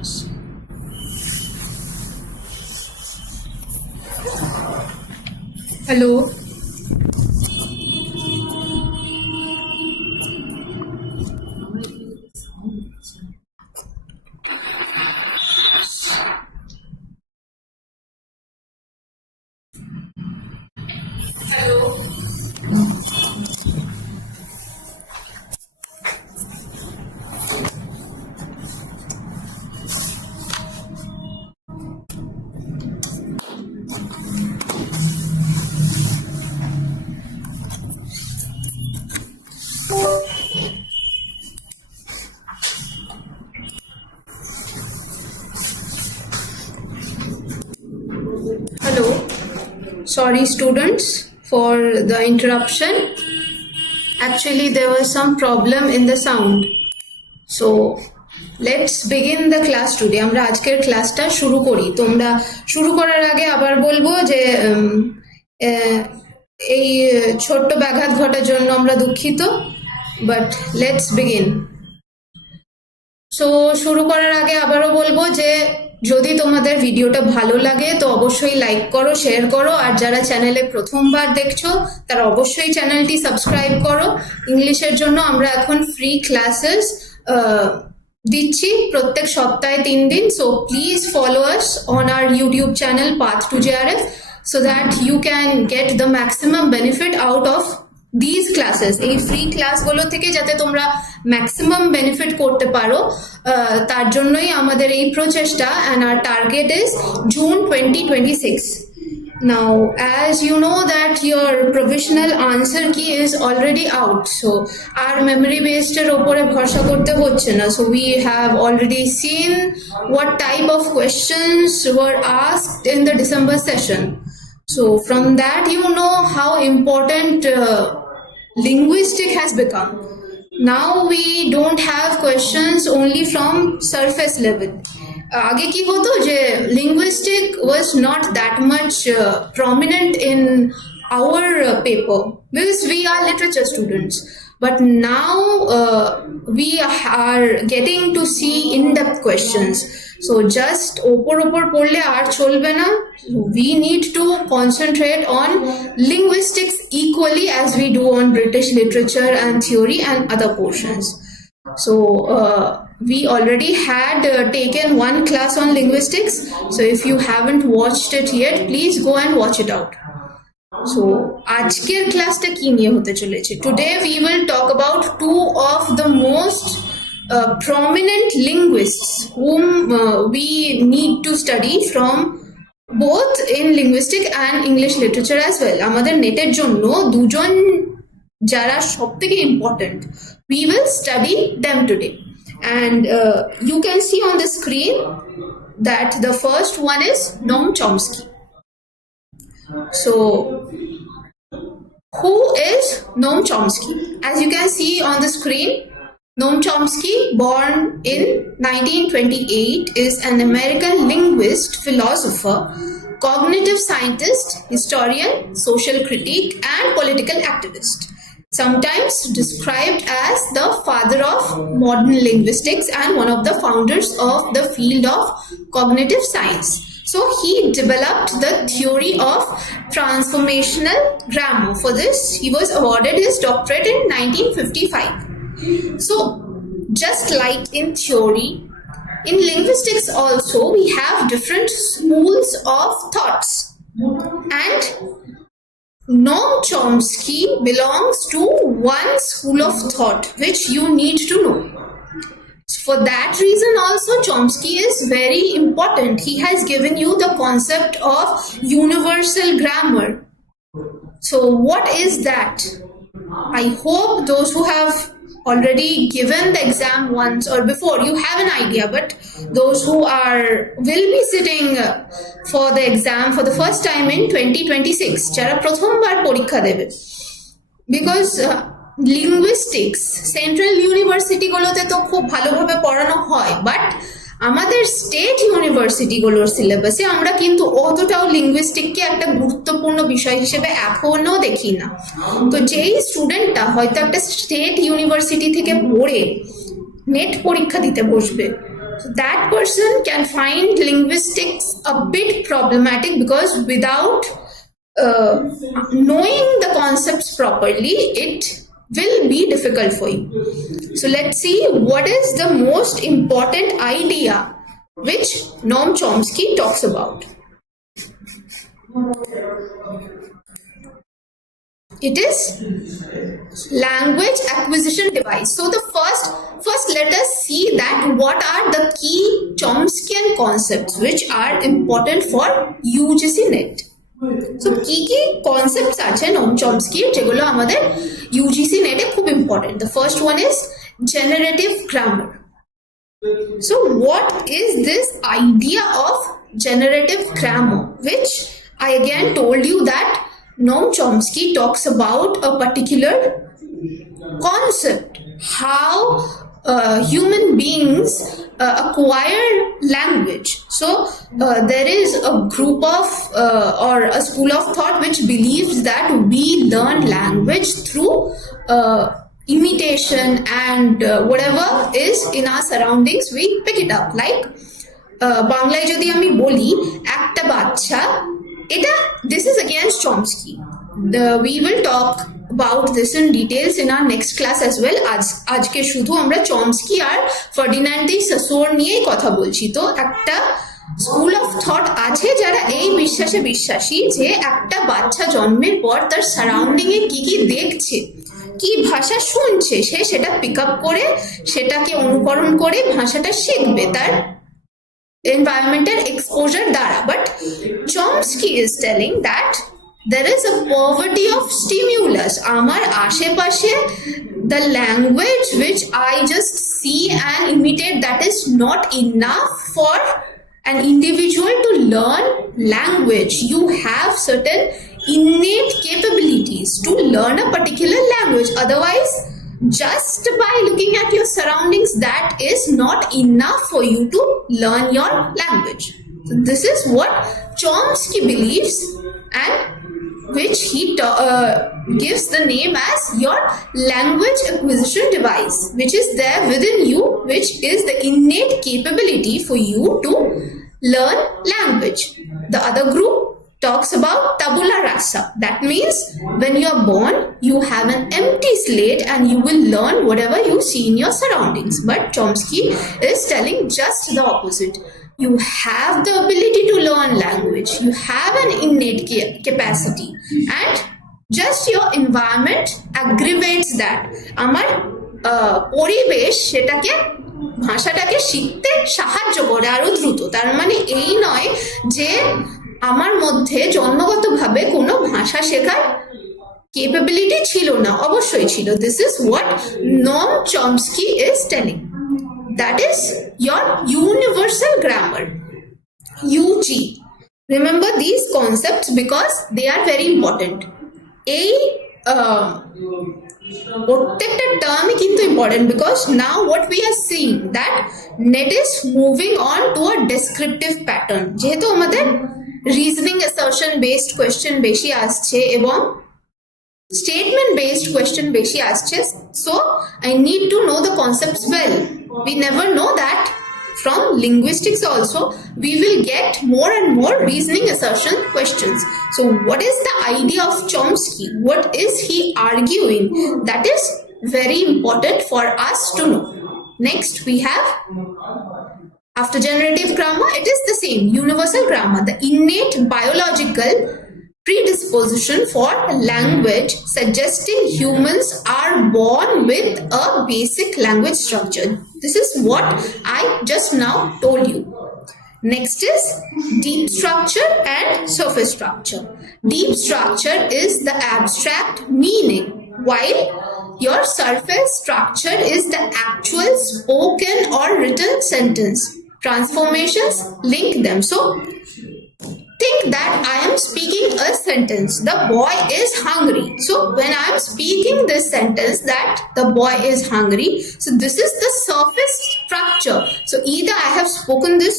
us. Hello. Hello. Sorry students for the interruption. Actually there was some problem in the sound. So let's begin the class today. আমরা আজকের ক্লাসটা শুরু করি। তোমরা শুরু করার আগে আবার বলবো যে এই ছোট্ট ব্যাঘাত ঘটার জন্য আমরা দুঃখিত, বাট লেটস বিগিন। সো শুরু করার আগে আবারও বলবো যে যদি তোমাদের ভিডিওটা ভালো লাগে তো অবশ্যই লাইক করো, শেয়ার করো, আর যারা চ্যানেলে প্রথমবার দেখছো তারা অবশ্যই চ্যানেলটি সাবস্ক্রাইব করো। ইংলিশের জন্য আমরা এখন ফ্রি ক্লাসেস দিচ্ছি প্রত্যেক সপ্তাহে 3 দিন। So please follow us on our YouTube channel PART-2 JRF so that you can get the maximum benefit out of these classes. এই ফ্রি ক্লাসগুলো থেকে যাতে তোমরা ম্যাক্সিমাম বেনিফিট করতে পারো তার জন্যই আমাদের এই প্রচেষ্টা, and our target is June 2026. Now as you know that your provisional answer key is already out, so our memory based এর উপরে ভরসা করতে হচ্ছে না. So we have already seen what type of questions were asked in the December session. So from that you know how important linguistic has become. Now we don't have questions only from surface level. আগে কি হতো যে linguistic was not that much prominent in our paper because we are literature students, but now we are getting to see in-depth questions. So just opor porle ar cholbe na. We need to concentrate on linguistics equally as we do on British literature and theory and other portions. So we already had taken one class on linguistics. So if you haven't watched it yet, please go and watch it out. So আজকের ক্লাসটা কি নিয়ে হতে চলেছে? Today we will talk about two of the most prominent linguists whom we need to study from both in linguistic and English literature as well. আমাদের নেটের জন্য দুজন যারা সবথেকে important, we will study them today. And you can see on the screen that the first one is Noam Chomsky. So who is Noam Chomsky? As you can see on the screen, Noam Chomsky, born in 1928, is an American linguist, philosopher, cognitive scientist, historian, social critic, and political activist. Sometimes described as the father of modern linguistics and one of the founders of the field of cognitive science. So he developed the theory of transformational grammar. For this, he was awarded his doctorate in 1955. So just like in theory, in linguistics also we have different schools of thoughts, and Noam Chomsky belongs to one school of thought which you need to know. For that reason also Chomsky is very important. He has given you the concept of universal grammar. So what is that? I hope those who have already given the exam once or before, you have an idea, but those who will be sitting for the exam for the first time in 2026, যারা প্রথমবার পরীক্ষা দেবে, because linguistics central ইউনিভার্সিটিগুলোতে তো খুব ভালোভাবে পড়ানো হয়, but আমাদের স্টেট ইউনিভার্সিটিগুলোর সিলেবাসে আমরা কিন্তু অতটাও লিঙ্গুইস্টিককে একটা গুরুত্বপূর্ণ বিষয় হিসেবে এখনো দেখি না। তো যেই স্টুডেন্টটা হয়তো একটা স্টেট ইউনিভার্সিটি থেকে পড়ে নেট পরীক্ষা দিতে বসবে, that person can find linguistics a bit problematic because without knowing the concepts properly, it will be difficult for you. So let's see what is the most important idea which Noam Chomsky talks about. It is language acquisition device. So the first let us see that what are the key Chomskyan concepts which are important for UGC-NET. So কি কি concepts আছে নোম চমস্কির যেগুলো আমাদের UGC-NET এ খুব important. The first one is generative grammar. So what is this idea of generative grammar, which I again told you that Noam Chomsky talks about a particular concept, how human beings acquire language. So there is a group of or a school of thought which believes that we learn language through imitation and whatever is in our surroundings we pick it up. Like বাংলায় যদি আমি বলি একটা বাচ্চা, এটা this is against Chomsky. We will talk about this in details in our next class as well. আজকে শুধু আমরা চমস্কি আর ফার্ডিনান্ড ডি সসোর নিয়েই কথা বলছি. তো একটা স্কুল অফ থট আছে যারা এই বিশ্বাসে বিশ্বাসী যে একটা বাচ্চা জন্মের পর তার সারাউন্ডিং এ কি কি দেখছে, কি ভাষা শুনছে, সে সেটা পিক আপ করে সেটাকে অনুকরণ করে ভাষাটা শিখবে তার environmental exposure দ্বারা. But Chomsky is telling that there is a poverty of stimulus. Amar ashepashe, the language which I just see and imitate, that is not enough for an individual to learn language. You have certain innate capabilities to learn a particular language. Otherwise, just by looking at your surroundings, that is not enough for you to learn your language. So this is what Chomsky believes, and which he gives the name as your language acquisition device, which is there within you, which is the innate capability for you to learn language. The other group talks about tabula rasa. That means when you are born, you have an empty slate and you will learn whatever you see in your surroundings. But Chomsky is telling just the opposite. You have the ability to learn language. You have an innate capacity, and just your environment aggravates that. Amar পরিবেশ সেটাকে ভাষাটাকে শিখতে সাহায্য করে আরো দ্রুত. তার মানে এই নয় যে আমার মধ্যে জন্মগতভাবে কোনো ভাষা শেখার capability ছিল না, অবশ্যই ছিল. This is what Noam Chomsky is telling. That is your universal grammar, UG. Remember these concepts because they are very important. এই প্রত্যেকটা টার্মই কিন্তু important, because now what we are seeing that net is moving on to a descriptive pattern. যেহেতু আমাদের reasoning assertion based question বেশি আসছে এবং statement based question beshi asche, so I need to know the concepts well. We never know that. From linguistics also we will get more and more reasoning assertion questions. So what is the idea of Chomsky? What is he arguing? That is very important for us to know. Next we have, after generative grammar, it is the same universal grammar, the innate biological predisposition for language, suggesting humans are born with a basic language structure. This is what I just now told you. Next is deep structure and surface structure. Deep structure is the abstract meaning, while your surface structure is the actual spoken or written sentence. Transformations link them. So think that I am speaking a sentence, the boy is hungry. So when I am speaking this sentence that the boy is hungry, so this is the surface structure. So either I have spoken this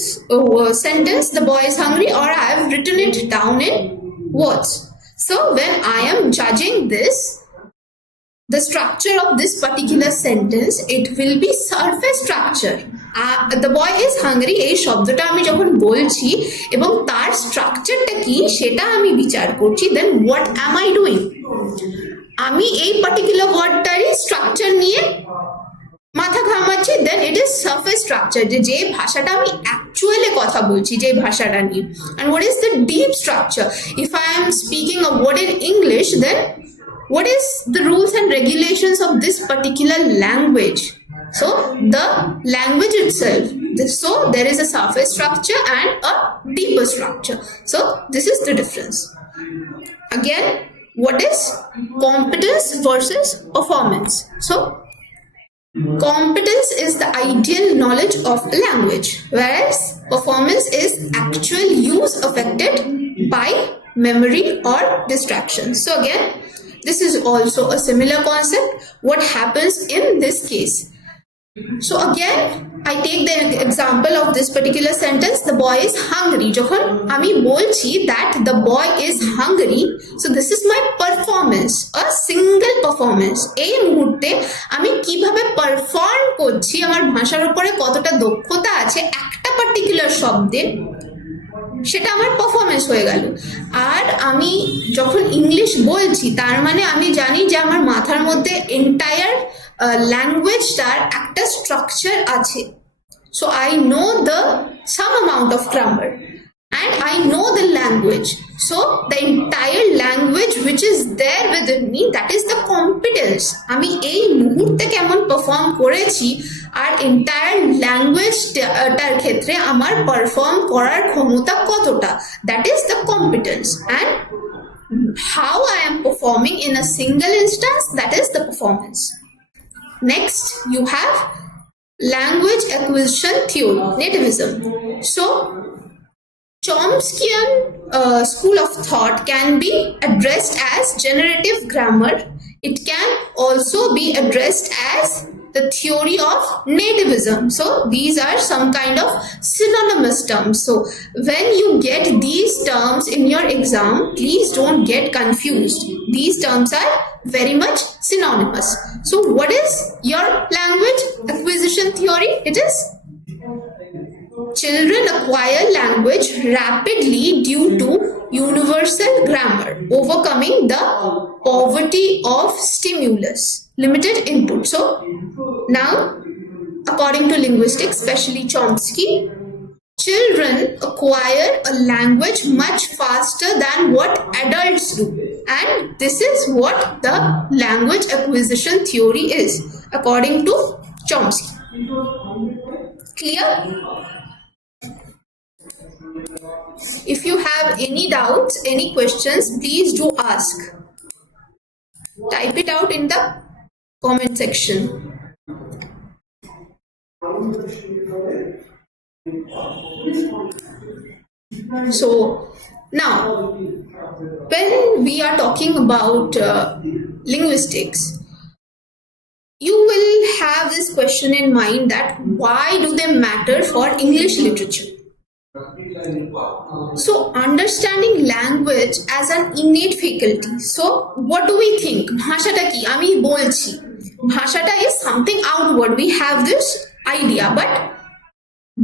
sentence, the boy is hungry, or I have written it down in words. So when I am judging this, the structure of this particular sentence, it will be surface structure. The boy is Hungary এই শব্দটা আমি যখন বলছি এবং তার স্ট্রাকচারটা কি সেটা আমি বিচার করছি, then what am I doing? আমি এই পার্টিকুলার ওয়ার্ডটারই স্ট্রাকচার নিয়ে মাথা ঘামাচ্ছি, then it is surface structure, যে ভাষাটা আমি অ্যাকচুয়ালি কথা বলছি যে ভাষাটা নিয়ে। And what is the deep structure? If I am speaking a word in English, then what is the rules and regulations of this particular language? So the language itself, so there is a surface structure and a deeper structure. So this is the difference. Again, what is competence versus performance? So competence is the ideal knowledge of a language, whereas performance is actual use affected by memory or distraction. So again, this is also a similar concept. What happens in this case? So again, I take the example of this particular sentence, the boy is hungry. যখন আমি বলছি that the boy is hungry, so this is my performance, a single performance. এই মুহূর্তে আমি কিভাবে perform করছি, আমার ভাষার উপরে কতটা দক্ষতা আছে একটা পার্টিকুলার শব্দে, সেটা আমার পারফরমেন্স হয়ে গেল। আর আমি যখন ইংলিশ বলছি তার মানে আমি জানি যে আমার মাথার মধ্যে এন্টায়ার ল্যাঙ্গুয়েজটার একটা স্ট্রাকচার আছে। So I know the some amount of grammar and I know the language. So the entire language which is there within me, that is the competence. আমি এই মুহূর্তে কেমন পারফর্ম করেছি আর এন্টায়ার ল্যাঙ্গুয়েজটার ক্ষেত্রে আমার পারফর্ম করার ক্ষমতা কতটা, that is the competence. And how I am performing in a single instance, that is the performance. Next, you have language acquisition theory, nativism. So Chomskyan school of thought can be addressed as generative grammar. It can also be addressed as the theory of nativism. So these are some kind of synonymous terms. So when you get these terms in your exam, please don't get confused. These terms are very much synonymous. So what is your language acquisition theory? It is children acquire language rapidly due to universal grammar, overcoming the poverty of stimulus, limited input. So now, according to linguistics, especially Chomsky, children acquire a language much faster than what adults do. And this is what the language acquisition theory is, according to Chomsky. Clear? If you have any doubts, any questions, please do ask. Type it out in the comment section. So now, when we are talking about linguistics, you will have this question in mind that why do they matter for English literature? So understanding language as an innate faculty. So what do we think? Bhashata ki ami bolchi. Bhashata is something outward. We have this idea, but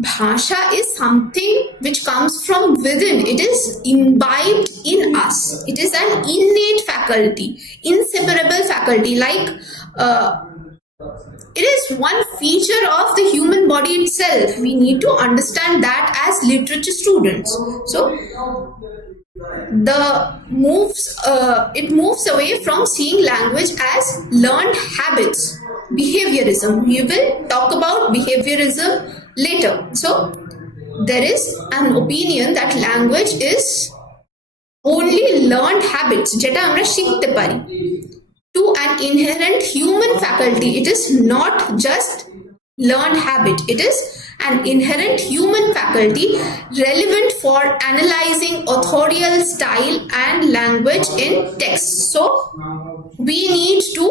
bhasha is something which comes from within. It is imbibed in us. It is an innate faculty, inseparable faculty. Like it is one feature of the human body itself. We need to understand that as literature students. So it moves away from seeing language as learned habits, behaviorism. We will talk about behaviorism later. So there is an opinion that language is only learned habits, jeta amra shikhte pari, to an inherent human faculty. It is not just learned habit. It is an inherent human faculty relevant for analyzing authorial style and language in text. So we need to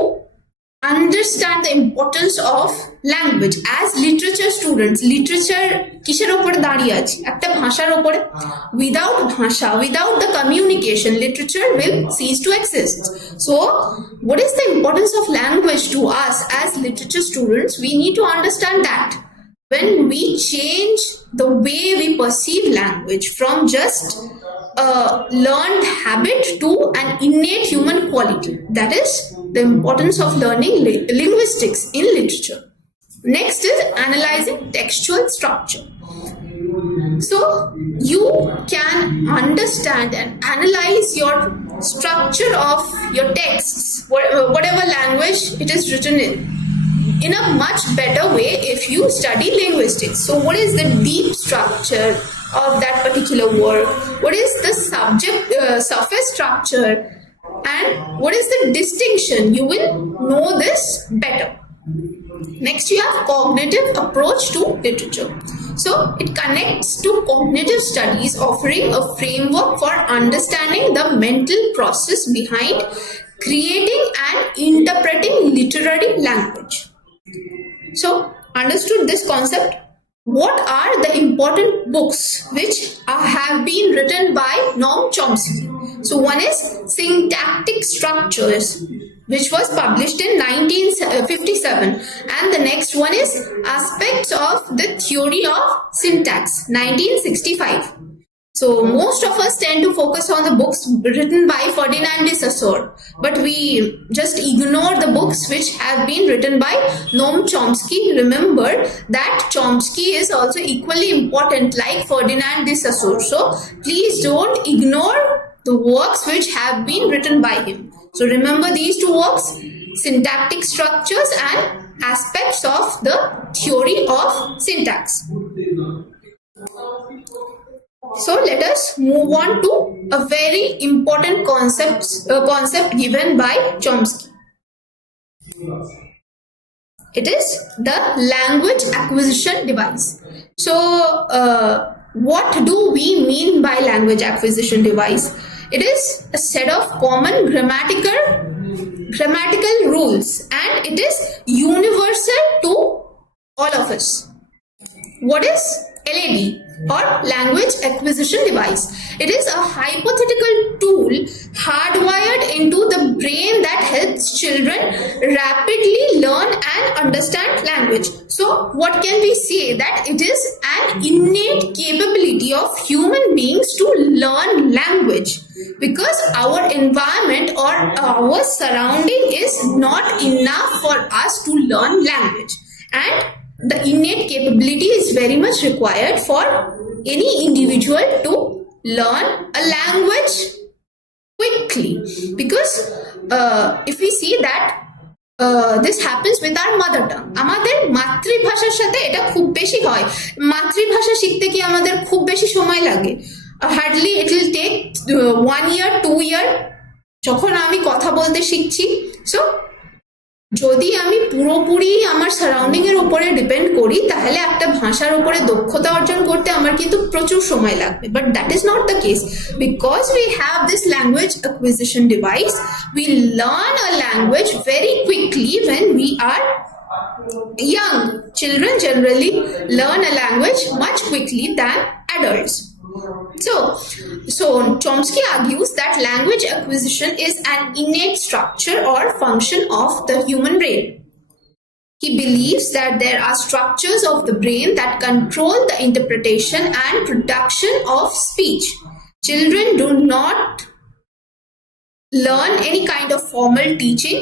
understand the importance of language as literature students. Literature কিসের উপরে দাঁড়িয়ে আছে? একটা ভাষার উপরে। Without bhasha, without the communication, literature will cease to exist. So what is the importance of language to us as literature students? We need to understand that. when we change the way we perceive language from just a learned habit to an innate human quality. That is the importance of learning linguistics in literature. Next is analyzing textual structure. So you can understand and analyze your structure of your texts, whatever language it is written in a much better way if you study linguistics. So what is the deep structure of that particular work? What is the subject surface structure? And what is the distinction? You will know this better. Next, you have cognitive approach to literature. So it connects to cognitive studies, offering a framework for understanding the mental process behind creating and interpreting literary language. So, understood this concept? What are the important books which have been written by Noam Chomsky? So, one is Syntactic Structures, which was published in 1957, and the next one is Aspects of the Theory of Syntax, 1965. So most of us tend to focus on the books written by Ferdinand de Saussure, but we just ignore the books which have been written by Noam Chomsky. Remember that Chomsky is also equally important like Ferdinand de Saussure. So please don't ignore the works which have been written by him. So remember these two works, Syntactic Structures and Aspects of the Theory of Syntax. So let us move on to a very important concept given by Chomsky. It is the language acquisition device. So what do we mean by language acquisition device? It is a set of common grammatical rules, and it is universal to all of us. What is LAD or language acquisition device? It is a hypothetical tool hardwired into the brain that helps children rapidly learn and understand language. So what can we say? That it is an innate capability of human beings to learn language, because our environment or our surrounding is not enough for us to learn language, and the innate capability is very much required for any individual to learn a language quickly, because if we see that this happens with our mother tongue. আমাদের মাতৃভাষার সাথে এটা খুব বেশি হয়। মাতৃভাষা শিখতে কি আমাদের খুব বেশি সময় লাগে? Hardly it will take 1 year, 2 year যখন আমি কথা বলতে শিখছি। সো যদি আমি পুরোপুরি আমার সারাউন্ডিং এর উপরে ডিপেন্ড করি তাহলে একটা ভাষার উপরে দক্ষতা অর্জন করতে আমার কিন্তু প্রচুর সময় লাগবে, but that is not the case. Because we have this language acquisition device, we learn a language very quickly when we are young. Children generally learn a language much quickly than adults. So Chomsky argues that language acquisition is an innate structure or function of the human brain. He believes that there are structures of the brain that control the interpretation and production of speech. Children do not learn any kind of formal teaching.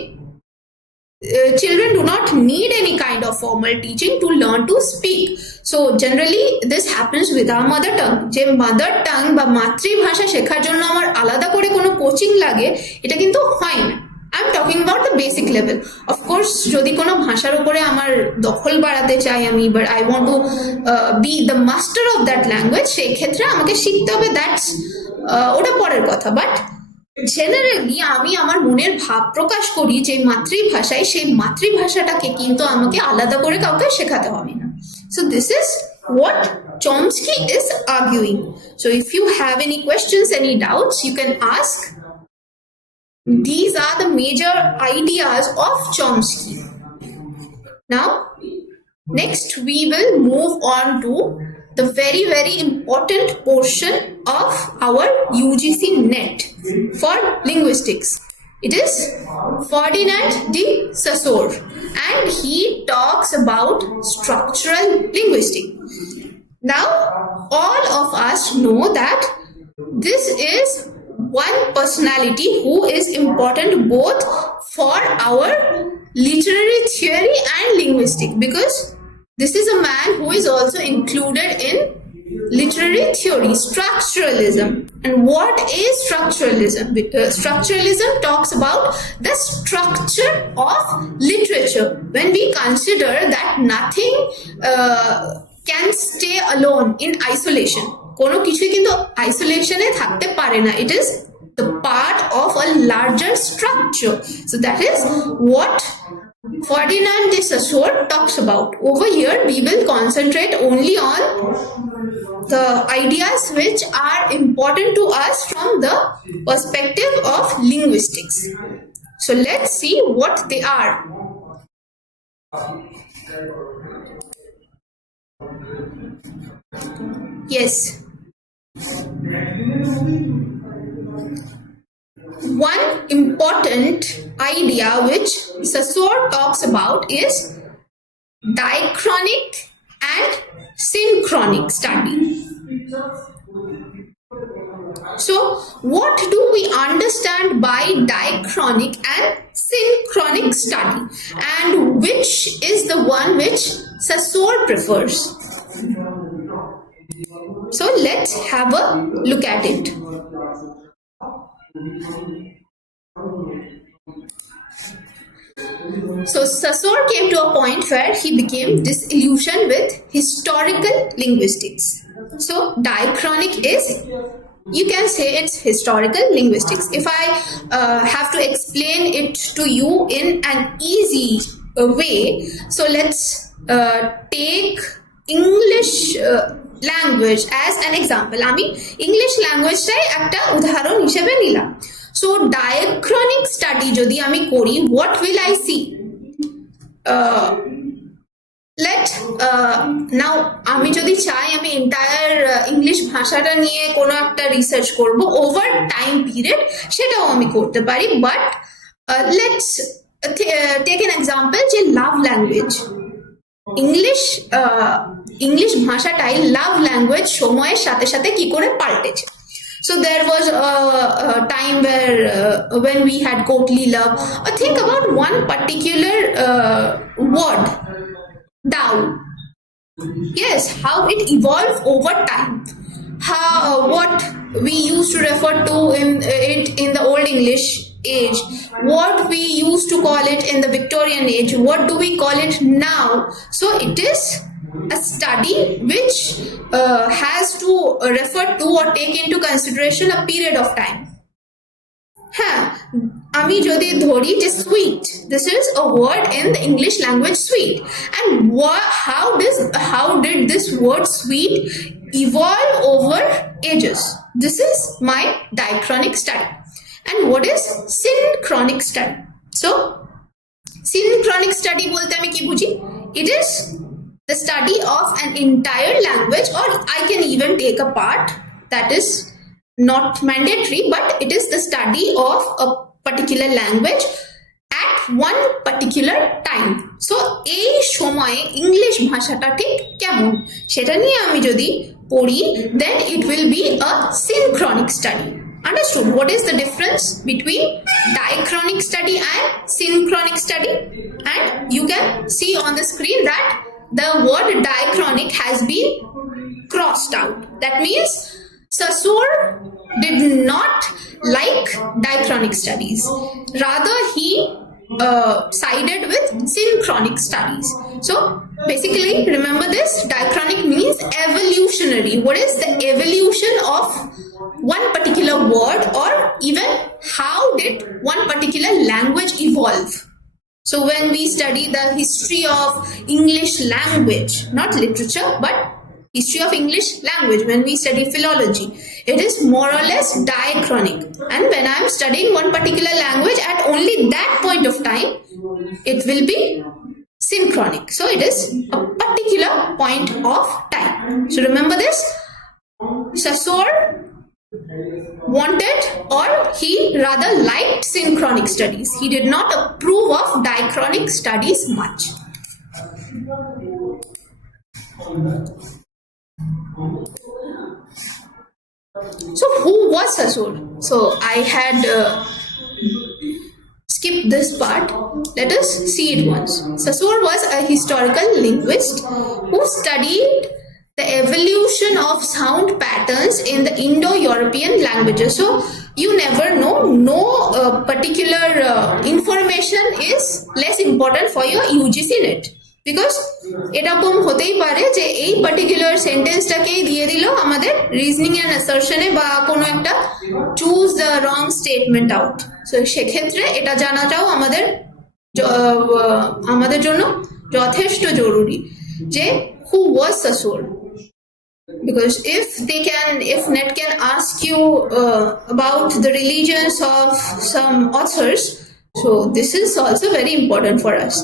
Children do not need any kind of formal teaching to learn to speak. So generally this happens with our mother tongue. যে mother tongue বা মাতৃভাষা শেখার জন্য আমার আলাদা করে কোনো coaching লাগে এটা কিন্তু হয় না। I'm talking about the basic level. Of course যদি কোনো ভাষার উপরে আমার দখল বাড়াতে চাই আমি, but I want to be the master of that language, সেই ক্ষেত্রে আমাকে শিখতে হবে, that's ওটা পরের কথা। বাট জেনারেলি আমি আমার মনের ভাব প্রকাশ করি যে মাতৃভাষায়, সেই মাতৃভাষাটাকে কিন্তু আমাকে আলাদা করে কাউকে শেখাতে হবে না। So this is what Chomsky is arguing. So if you have any questions, any doubts, you can ask. These are the major ideas of Chomsky. Now, next we will move on to the very, very important portion of our UGC-NET for linguistics. It is Ferdinand de Saussure. and he talks about structural linguistics. Now, all of us know that this is one personality who is important both for our literary theory and linguistics, because this is a man who is also included in literary theory, structuralism. And what is structuralism? Structuralism talks about the structure of literature. When we consider that nothing can stay alone in isolation, কোনো কিছুই কিন্তু আইসোলেশনে থাকতে পারে না, it is the part of a larger structure. So that is what Ferdinand de Saussure talks about. Over here we will concentrate only on the ideas which are important to us from the perspective of linguistics. So let's see what they are. Yes. One important idea which Saussure talks about is diachronic and synchronic study. So, what do we understand by diachronic and synchronic study, and which is the one which Saussure prefers? So let's have a look at it. So Saussure came to a point where he became disillusioned with historical linguistics. So diachronic is, you can say it's historical linguistics. If I have to explain it to you in an easy way, so let's take English language as an example. আমি English language-টাই একটা উদাহরণ হিসেবে নিলাম. So diachronic study যদি আমি করি, what will I see? Now আমি যদি চাই আমি entire English ভাষাটা নিয়ে কোনো একটা রিসার্চ করব ওভার টাইম পিরিয়ড, সেটাও আমি করতে পারি. But let's take an example যে love language. ইংলিশ ভাষাটাই লাভ ল্যাঙ্গুয়েজ সময়ের সাথে সাথে কি করে পাল্টেছে. So there was a time where when we had courtly love, think about one particular word, thou. Yes, how it evolved over time. How what we used to refer to in the Old English age, what we used to call it in the Victorian age, what do we call it now? So it is a study which has to refer to or take into consideration a period of time. আমি যদি ধরি যে sweet, this is a word in the English language, sweet, and how did this word sweet evolve over ages? This is my diachronic study. And what is synchronic study? So synchronic study bolte ami ki bujhi? It is the study of an entire language, or I can even take a part, that is not mandatory, but it is the study of a particular language at one particular time. So এই সময়ে English ভাষাটা ঠিক কেমন সেটা নিয়ে আমি যদি পড়ি, then it will be a synchronic study. Understood? What is the difference between diachronic study and synchronic study? And you can see on the screen that the word diachronic has been crossed out. That means Saussure did not like diachronic studies. Rather, he sided with synchronic studies. So basically, remember this, diachronic means evolutionary. What is the evolution of one particular word, or even how did one particular language evolve? So when we study the history of English language, not literature, but history of English language, when we study philology, it is more or less diachronic. And when I am studying one particular language at only that point of time, it will be synchronic. So it is a particular point of time. So remember this, Saussure wanted or he rather liked synchronic studies. He did not approve of diachronic studies much. So who was Sasur? So I had skipped this part. Let us see it once. Sasur was a historical linguist who studied the evolution of sound patterns in the Indo-European languages. So you never know, no particular information is less important for your UGC-NET. Because এরকম হতেই পারে যে এই particular সেন্টেন্সটাকেই দিয়ে দিল আমাদের reasoning and অ্যাসারশনে বা কোনো একটা choose the wrong statement out. So সেক্ষেত্রে এটা জানাটাও আমাদের জন্য যথেষ্ট জরুরি যে who was Sasur, because if NET can ask you about the religions of some authors, so this is also very important for us.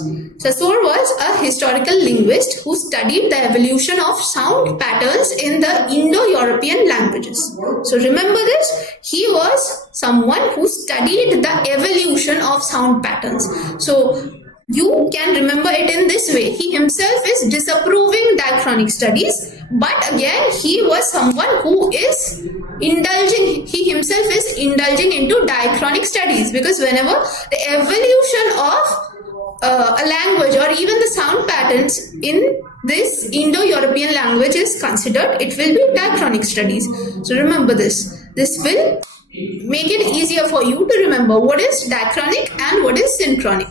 Sasur was a historical linguist who studied the evolution of sound patterns in the Indo-European languages. So remember this, he was someone who studied the evolution of sound patterns. So you can remember it in this way. He himself is disapproving diachronic studies, but again he was someone who is he himself is indulging into diachronic studies, because whenever the evolution of a language or even the sound patterns in this Indo-European language is considered, it will be diachronic studies. So remember this. This will make it easier for you to remember what is diachronic and what is synchronic.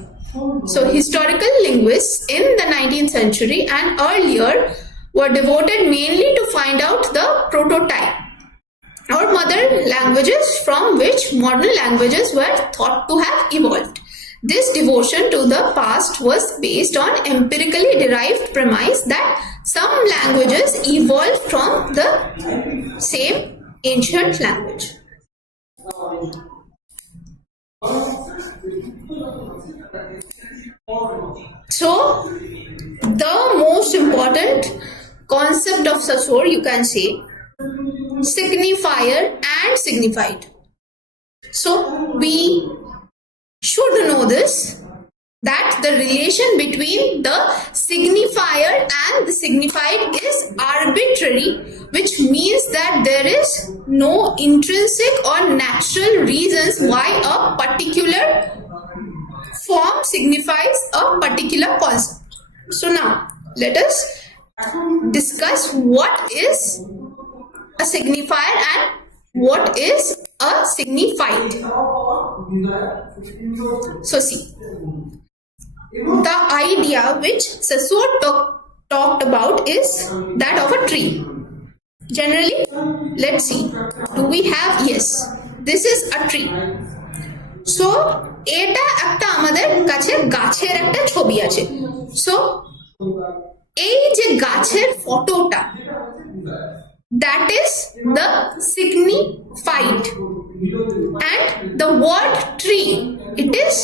So historical linguists in the 19th century and earlier were devoted mainly to find out the prototype or mother languages from which modern languages were thought to have evolved. This devotion to the past was based on empirically derived premise that some languages evolved from the same ancient language. So, the most important concept of Sasur, you can say, signifier and signified. So, we should know this, that the relation between the signifier and the signified is arbitrary, which means that there is no intrinsic or natural reasons why a particular form signifies a particular concept. So now let us discuss what is a signifier and what is a signified. So see, the idea which Sasur talked about is that of a tree. Generally, let's see, do we have, yes, this is a tree. So এটা একটা আমাদের কাছে গাছের একটা ছবি আছে। So এই যে গাছের ফটোটা, that is the signified, and the word tree, it is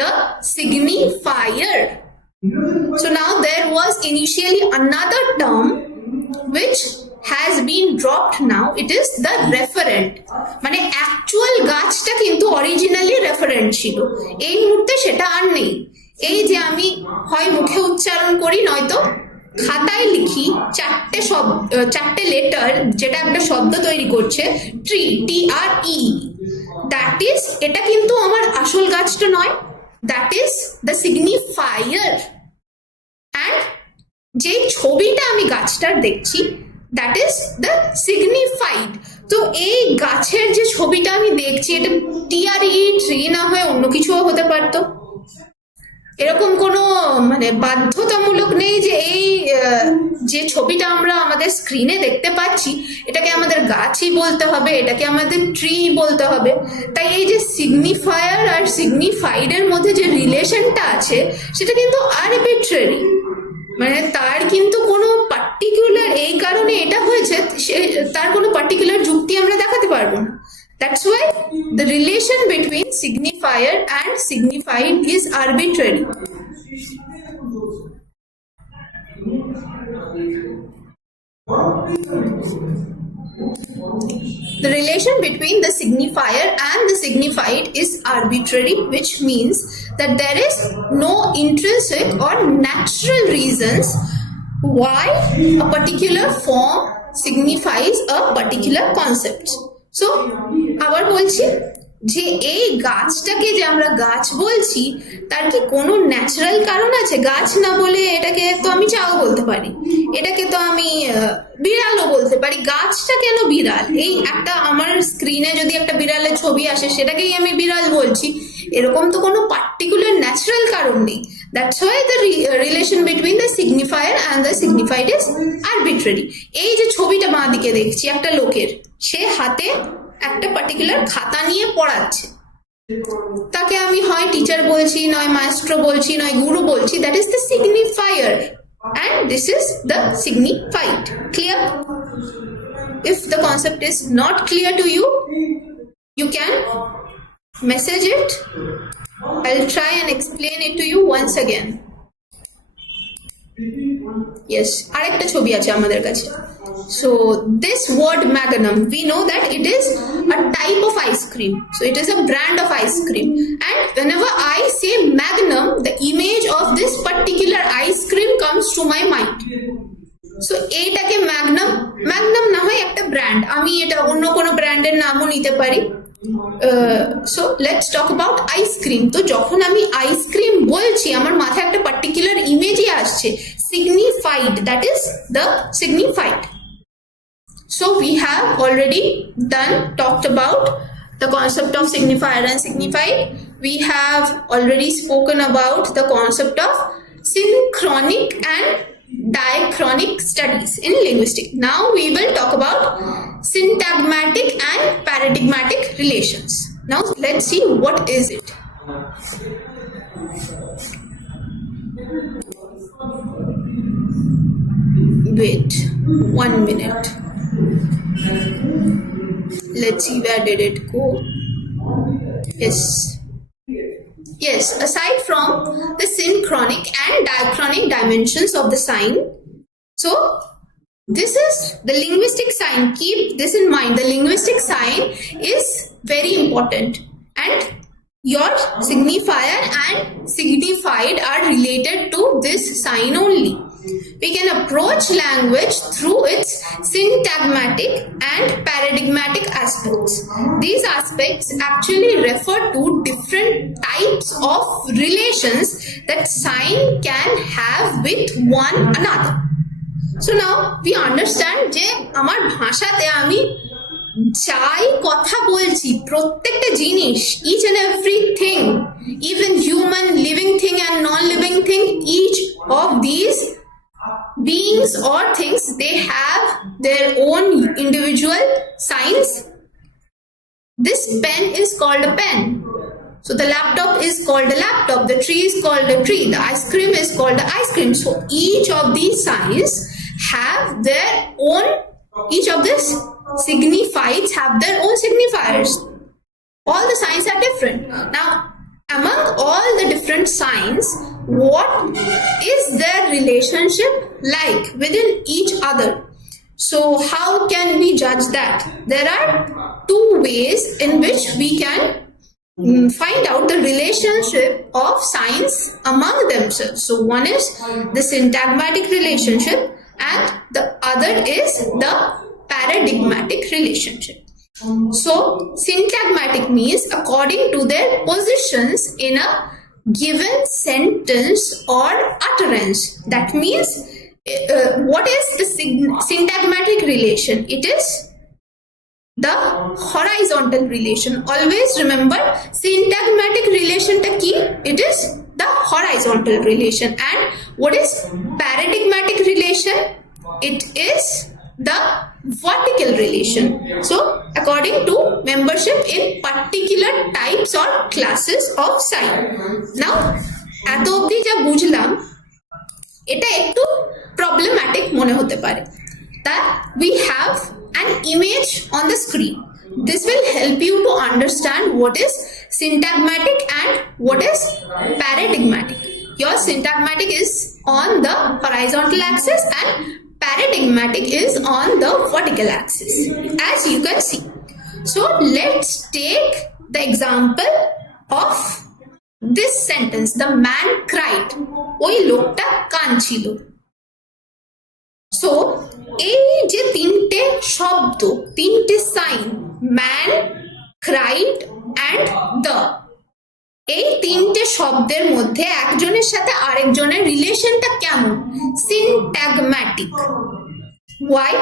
the signifier. So now there was initially another term which has been dropped now, it is the referent. মানে অ্যাকচুয়াল গাছটা কিন্তু অরিজিনালি রেফারেন্ট ছিল, এই মুহূর্তে সেটা আর নেই। এই যে আমি হয় মুখে উচ্চারণ করি নয়তো খাতায় লিখি চারটে লেটার যেটা একটা শব্দ তৈরি করছে, ট্রি, TRE, দ্যাট ইজ, এটা কিন্তু আমার আসল গাছটা নয়, দ্যাট ইজ দ্য সিগনিফায়ার। অ্যান্ড যে ছবিটা আমি গাছটার দেখছি, দ্যাট ইজ দ্য সিগনিফাইড। তো এই গাছের যে ছবিটা আমি দেখছি, এটা TRE, ট্রি না হয়ে অন্য কিছুও হতে পারতো। এরকম কোনো মানে বাধ্যতামূলক নেই যে এই যে ছবিটা আমরা আমাদের স্ক্রিনে দেখতে পাচ্ছি এটাকে আমাদের গাছই বলতে হবে, এটাকে আমাদের ট্রি বলতে হবে। তাই এই যে সিগনিফায়ার আর সিগনিফাইডের মধ্যে যে রিলেশনটা আছে সেটা কিন্তু আরবিট্রারি, মানে তার কিন্তু কোনো পার্টিকুলার এই কারণে এটা হয়েছে তার কোনো পার্টিকুলার যুক্তি আমরা দেখাতে পারবো না। That's why the relation between signifier and signified is arbitrary. The relation between the signifier and the signified is arbitrary, which means that there is no intrinsic or natural reasons why a particular form signifies a particular concept. So, আবার বলছি যে এই গাছটাকে যে আমরা গাছ বলছি তার কি কোনো ন্যাচারাল কারণ আছে? গাছ না বলে এটাকে তো আমি চাও বলতে পারি, এটাকে তো আমি বিড়ালও বলতে পারি। গাছটা কেন বিড়াল? এই একটা আমার স্ক্রিনে যদি একটা বিড়ালের ছবি আসে সেটাকেই আমি বিড়াল বলছি, এরকম তো কোনো পার্টিকুলার ন্যাচারাল কারণ নেই। That's why the relation between the signifier and the signified is arbitrary. এই যে ছবিটা বাঁ দিকে দেখছি একটা লোকের, সে হাতে একটা পার্টিকুলার খাতা নিয়ে পড়াচ্ছে, তাকে আমি হয় টিচার বলছি, নয় মাস্টার বলছি, নয় গুরু বলছি। That is the signifier and this is the signified. Clear? If the concept is not clear to you, you can message it. I'll try and explain it to you once again. Yes, arekta chobi ache amader kache. So this word magnum, we know that it is a type of ice cream. So it is a brand of ice cream, and whenever I say magnum, the image of this particular ice cream comes to my mind. So এটাকে magnum না হয় একটা brand, আমি এটা অন্য কোনো ব্র্যান্ডের নামও নিতে পারি। So let's talk about ice cream. তো যখন আমি আইসক্রিম বলছি আমার মাথায় একটা পার্টিকুলার ইমেজই আসছে, signified, that is the signified. So we have already talked about the concept of signifier and signified. We have already spoken about the concept of synchronic and diachronic studies in linguistics. Now we will talk about syntagmatic and paradigmatic relations. Now let's see what is it. Wait 1 minute. Let's see, where did it go? Yes, aside from the synchronic and diachronic dimensions of the sign, so this is the linguistic sign. Keep this in mind. The linguistic sign is very important, and your signifier and signified are related to this sign only. We can approach language through its syntagmatic and paradigmatic aspects. These aspects actually refer to different types of relations that sign can have with one another. So now we understand যে আমার ভাষাতে আমি যাই কথা বলছি প্রত্যেকটা জিনিস, each and everything, even human, living thing and non-living thing, each of these beings or things, they have their own individual signs. This pen is called a pen. So the laptop is called a laptop. The tree is called a tree. The ice cream is called the ice cream. So each of these signs have their own, each of these signifieds have their own signifiers. All the signs are different. Now, among all the different signs, what is their relationship like within each other? So how can we judge that? There are two ways in which we can find out the relationship of signs among themselves. So one is the syntagmatic relationship and the other is the paradigmatic relationship. So syntagmatic means according to their positions in a given sentence or utterance. That means what is the syntagmatic relation? It is the horizontal relation. Always remember, syntagmatic relation ta ki? It is the horizontal relation. And what is paradigmatic relation? It is the vertical relation. So according to membership in particular types or classes of sign. Now এত অবধি যা বুঝলাম এটা একটু problematic মনে হতে পারে। That we have an image on the screen. This will help you to understand what is syntagmatic and what is paradigmatic. Your syntagmatic is on the horizontal axis and paradigmatic is on the vertical axis, as you can see. So let's take the example of this sentence, the man cried. ওই লোকটা কাঁদছিল। So এই যে তিনটে শব্দ, তিনটে sign, man, cried and the, এই তিনটে শব্দের মধ্যে একজনের সাথে আরেকজনের রিলেশনটা কেমন? সিনট্যাগম্যাটিক। Why?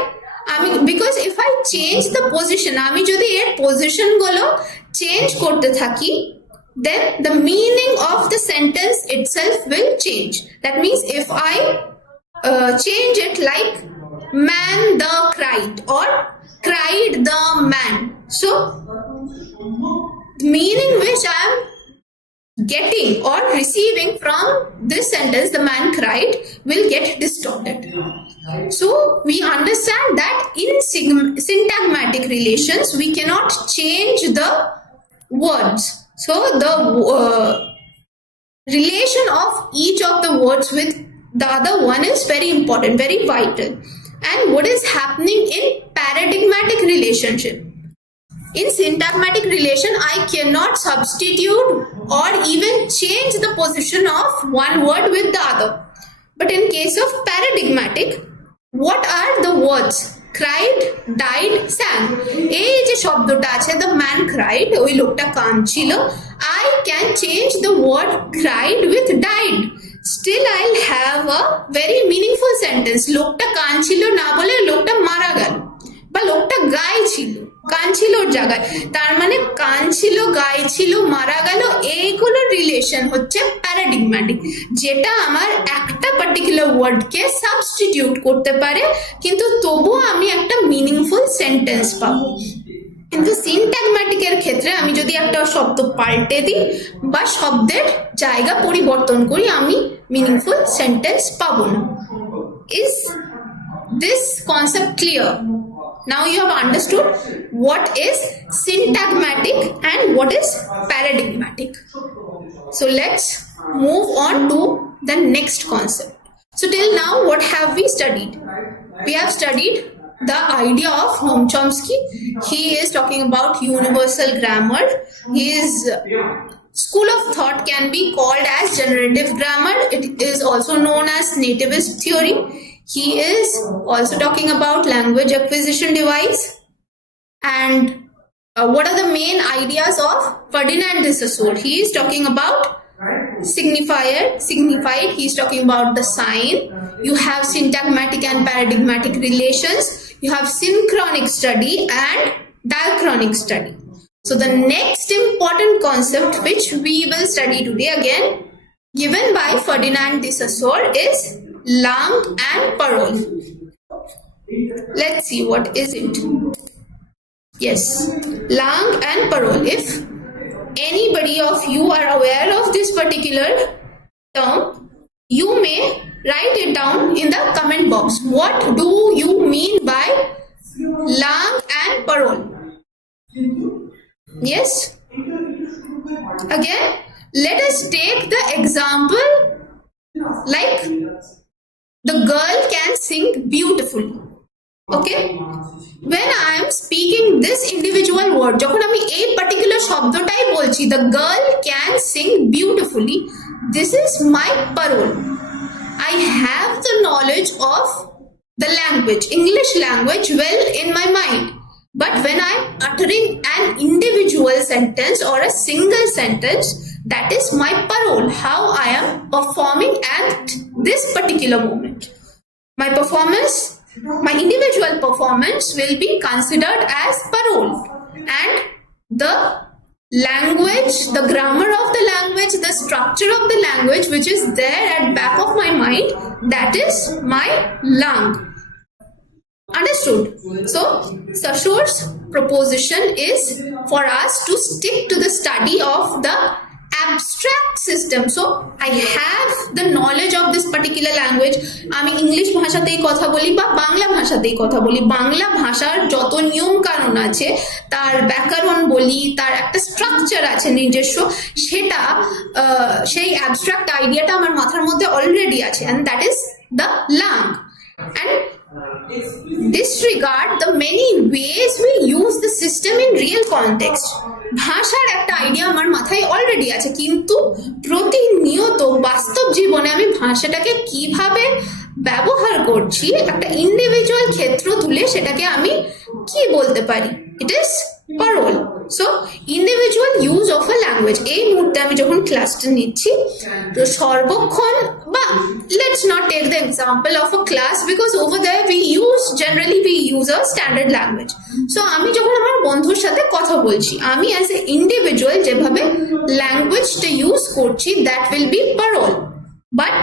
because if I change the position, আমি যদি এর পজিশন গুলো চেঞ্জ করতে থাকি, then the meaning of the sentence itself will change. That means if I change it like man the cried or cried the man, so the meaning which I am getting or receiving from this sentence, the man cried, will get distorted. So we understand that in syntagmatic relations we cannot change the words. So the relation of each of the words with the other one is very important, very vital. And what is happening in paradigmatic relationship? In syntagmatic relation, I cannot substitute or even change the position of one word with the other. But in case of paradigmatic, what are the words? Cried, died, sang. এই যে শব্দটা আছে, the man cried, ওই লোকটা কাঁদছিল, I can change the word cried with died. Still I'll have a very meaningful sentence. লোকটা কাঁদছিল না বলে লোকটা মারা গেল, বা লোকটা গাইছিল, কাঁদছিলোর জায়গায়, তার মানে কাঁদছিল, গাইছিল, মারা গেল, এইগুলোর রিলেশন হচ্ছে প্যারাডিগম্যাটিক, যেটা আমার একটা পার্টিকুলার ওয়ার্ডকে সাবস্টিটিউট করতে পারে, কিন্তু তবুও আমি একটা মিনিংফুল সেন্টেন্স পাবো। কিন্তু সিনট্যাগম্যাটিকের ক্ষেত্রে আমি যদি একটা শব্দ পাল্টে দিই বা শব্দের জায়গা পরিবর্তন করি, আমি মিনিংফুল সেন্টেন্স পাবো না। Is this concept clear? Now you have understood what is syntagmatic and what is paradigmatic. So let's move on to the next concept. So till now, what have we studied? We have studied the idea of Noam Chomsky. He is talking about universal grammar. His school of thought can be called as generative grammar. It is also known as nativist theory. He is also talking about language acquisition device. And what are the main ideas of Ferdinand de Saussure? He is talking about signifier, signified. He is talking about the sign. You have syntagmatic and paradigmatic relations. You have synchronic study and diachronic study. So the next important concept which we will study today, again given by Ferdinand de Saussure, is langue and parole. Let's see what is it. Yes, langue and parole. If anybody of you are aware of this particular term, you may write it down in the comment box. What do you mean by langue and parole? Yes. Again, let us take the example like the girl can sing beautifully. Okay, when I am speaking this individual word, যখন আমি এই particular শব্দটাই বলছি, the girl can sing beautifully, this is my parole. I have the knowledge of the language, English language, well in my mind. But when I'm uttering an individual sentence or a single sentence, that is my parole, how I am performing at this particular moment. My performance, my individual performance will be considered as parole, and the language, the grammar of the language, the structure of the language which is there at back of my mind, that is my langue. Understood? So Saussure's proposition is for us to stick to the study of the abstract system. So I have the knowledge of this particular language. আমি English ভাষাতেই কথা বলি বা বাংলা ভাষাতেই কথা বলি, বাংলা ভাষার যত নিয়ম কানুন আছে, তার ব্যাকরণ বলি, তার একটা স্ট্রাকচার আছে নিজস্ব, সেটা সেই অ্যাবস্ট্রাক্ট আইডিয়াটা আমার মাথার মধ্যে অলরেডি আছে, and that is the langue. And disregard the many ways we use the system in real context. ভাষার একটা আইডিয়া আমার মাথায় অলরেডি আছে, কিন্তু প্রতিনিয়ত বাস্তব জীবনে আমি ভাষাটাকে কিভাবে ব্যবহার করছি একটা ইন্ডিভিজুয়াল ক্ষেত্র তুলে সেটাকে আমি কি বলতে পারি, it is parole. So individual use of a language. এই মুহূর্তে আমি যখন ক্লাসটা নিচ্ছি তো সর্বক্ষণ বা let's not take the example of a class because over there we use a standard language. So আমি যখন আমার বন্ধুর সাথে কথা বলছি আমি as a individual যেভাবে ল্যাঙ্গুয়েজটা ইউজ করছি that will be parole. But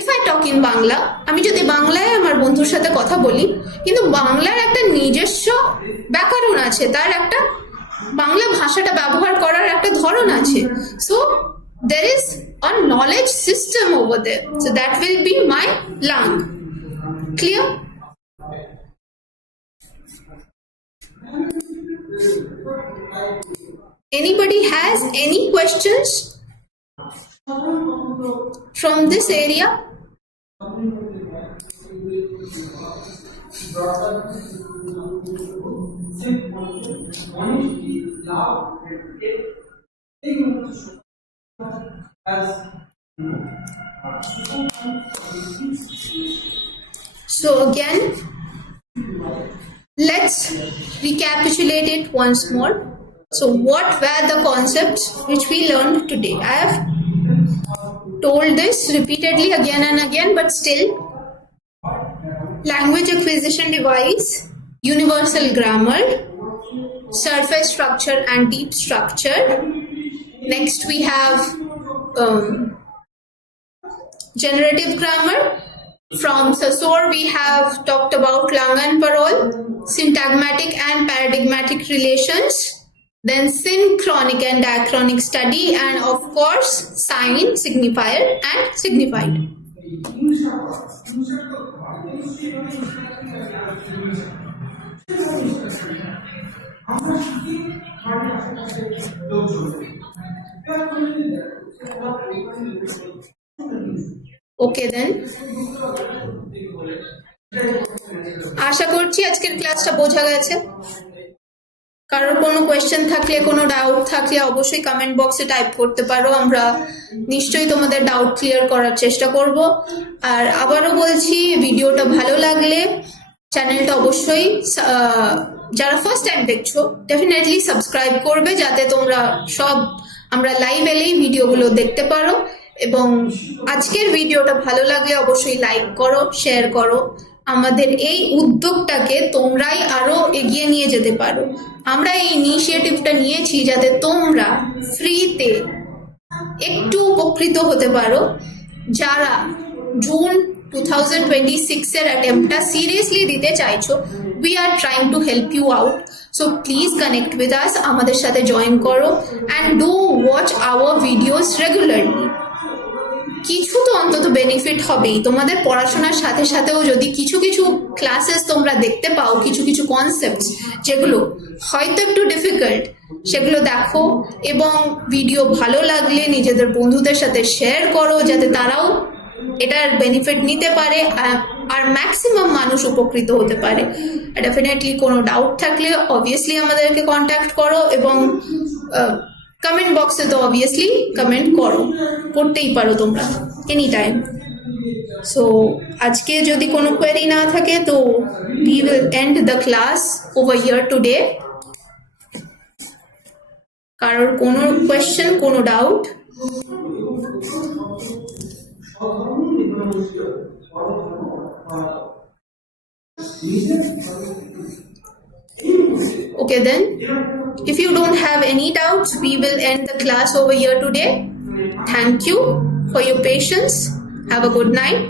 if I talk in Bangla, আমি যদি বাংলায় আমার বন্ধুর সাথে কথা বলি কিন্তু বাংলার একটা নিজস্ব ব্যাকরণ আছে, তার একটা বাংলা ভাষাটা ব্যবহার করার একটা ধরন আছে, so there is a knowledge system over there, so that will be my lang. Clear? Anybody has any questions from this area? So again, let's recapitulate it once more. So what were the concepts which we learned today? I have told this repeatedly again and again, but still: language acquisition device, universal grammar, surface structure and deep structure. Next we have generative grammar. From Sassour we have talked about lang and parole, syntagmatic and paradigmatic relations, then synchronic and diachronic study, and of course sign, signifier and signified. Okay then, আশা করছি আজকের ক্লাসটা বোঝা গেছে। কারোর কোনো question থাকলে, কোনো doubt থাকলে অবশ্যই কমেন্ট বক্সে টাইপ করতে পারো, আমরা নিশ্চয়ই তোমাদের ডাউট ক্লিয়ার করার চেষ্টা করব। আর আবারও বলছি, ভিডিওটা ভালো লাগলে চ্যানেলটা অবশ্যই যারা ফার্স্ট টাইম দেখছো ডেফিনেটলি সাবস্ক্রাইব করবে, যাতে তোমরা সব আমরা লাইভ এলেই ভিডিওগুলো দেখতে পারো। এবং আজকের ভিডিওটা ভালো লাগলে অবশ্যই লাইক করো, শেয়ার করো। আমাদের এই উদ্যোগটাকে তোমরাই আরো এগিয়ে নিয়ে যেতে পারো। আমরা এই ইনিশিয়েটিভটা নিয়েছি যাতে তোমরা ফ্রিতে একটু উপকৃত হতে পারো। যারা জুন 2026 এর অ্যাটেম্পটটা সিরিয়াসলি দিতে চাইছো, we are trying to help you out, so please connect with us, আমাদের সাথে জয়েন করো and do watch our videos regularly. কিছু তো অন্তত বেনিফিট হবেই। তোমাদের পড়াশোনার সাথে সাথেও যদি কিছু কিছু ক্লাসেস তোমরা দেখতে পাও, কিছু কিছু কনসেপ্টস যেগুলো হয়তো একটু ডিফিকাল্ট, সেগুলো দেখো এবং ভিডিও ভালো লাগলে নিজেদের বন্ধুদের সাথে শেয়ার করো, যাতে তারাও এটার বেনিফিট নিতে পারে আর ম্যাক্সিমাম মানুষ উপকৃত হতে পারে। ডেফিনেটলি কোনো ডাউট থাকলে অবভিয়াসলি আমাদেরকে কন্ট্যাক্ট করো এবং কমেন্ট বক্সে তো অবভিয়াসলি কমেন্ট করতেই পারো তোমরা এনি টাইম। সো আজকে যদি কোনো কোয়েরি না থাকে তো we will end the class over here today. কারোর কোনো কোয়েশ্চেন, কোনো doubt? Okay then, if you don't have any doubts, we will end the class over here today. Thank you for your patience. Have a good night.